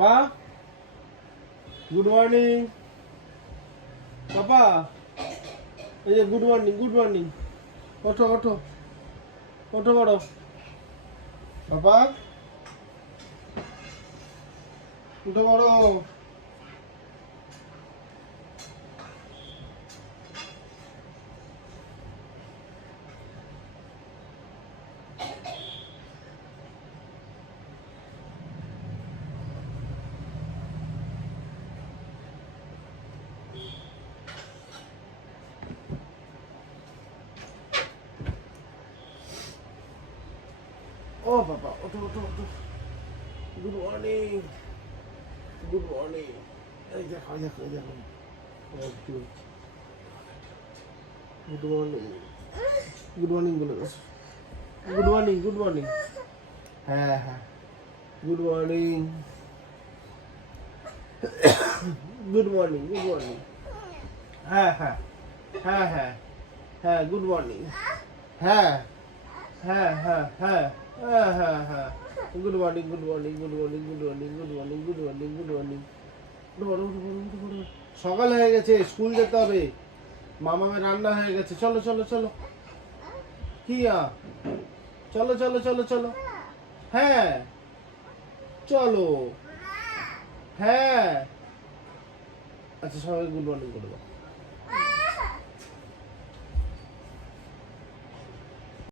পাপা good morning. পাপা এই যে good morning, good morning. ওঠো ওঠো ওঠো বড় পাপা, উঠো বড়। ও বাবা, ওঠো ওঠো ওঠো। Good morning, good morning. এই দেখো এই দেখো এই দেখো, গুড মর্নিং, গুড মর্নিং বলে দাও। Good morning, good morning. হ্যাঁ হ্যাঁ, good morning, good morning, good morning. হ্যাঁ হ্যাঁ হ্যাঁ হ্যাঁ হ্যাঁ, গুড মর্নিং। হ্যাঁ হ্যাঁ হ্যাঁ হ্যাঁ হ্যাঁ হ্যাঁ হ্যাঁ, good morning, good morning, good morning, good morning, good morning, good morning, good morning. সকাল হয়ে গেছে, স্কুল যেতে হবে। মামামের রান্না হয়ে গেছে, চলো চলো চলো। কি চলো চলো চলো চলো। হ্যাঁ চলো। হ্যাঁ আচ্ছা, সবাই গুড মর্নিং করে দাও।